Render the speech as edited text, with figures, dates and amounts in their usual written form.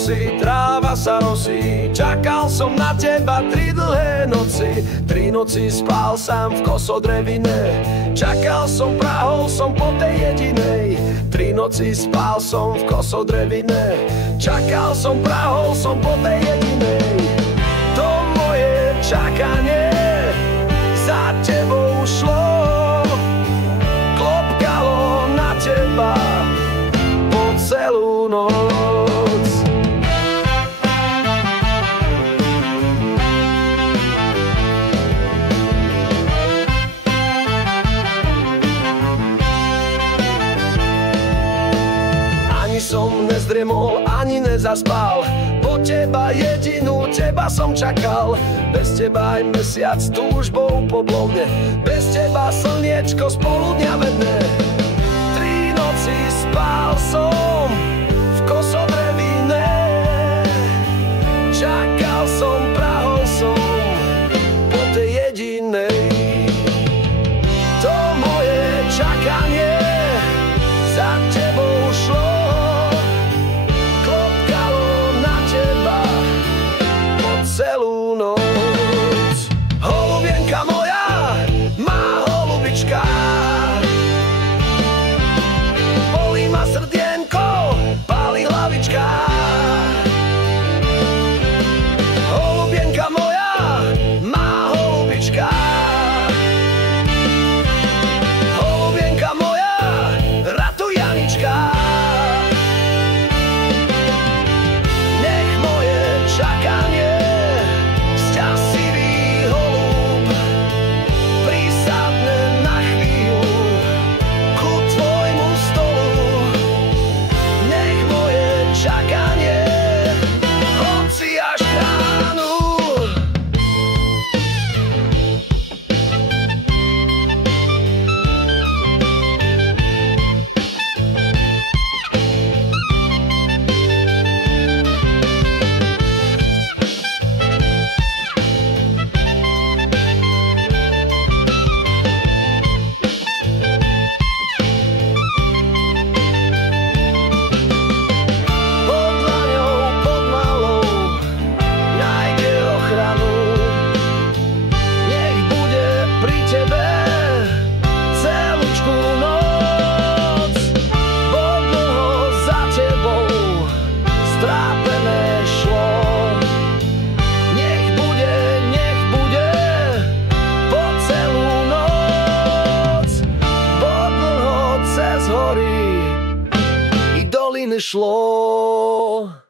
rosy, tráva sa rosí. Čakal som na teba 3 dlhé noci, 3 noci spal sám v kosodrevine. Čakal som, prahol som po tej jedinej, 3 noci spal som v kosodrevine. Čakal som, prahol som po tej jedinej. To moje čakanie za tebou šlo, klopkalo na teba po celú noc. Ani som nezdriemol, ani nezaspal, po teba jedinú, teba som čakal. Bez teba aj mesiac túžbou po blonde, bez teba slniečko z poludňa vedné. 3 noci spal som v kosodrevine. Čakal som, prahol som po tej jedinej. To moje čakanie za tebou šlo, klopkalo na teba po celú noc. Holubienka moja, má holubička, bolí ma srdienko, páli hlavička. Holubienka moja, má holubička, holubienka moja, ratuj Janička. Nech moje čakanie sťasivý holub prisadne na chvíľu ku tvojmu stolu. Nech moje čakanie hoci až k ránu. Pod dlaňou, pod malou nájde ochranu. Nech bude pri tebe celúčku noc. Bo dlho za tebou strápené šlo. Nech bude po celú noc. Bo dlho cez hory i doliny šlo.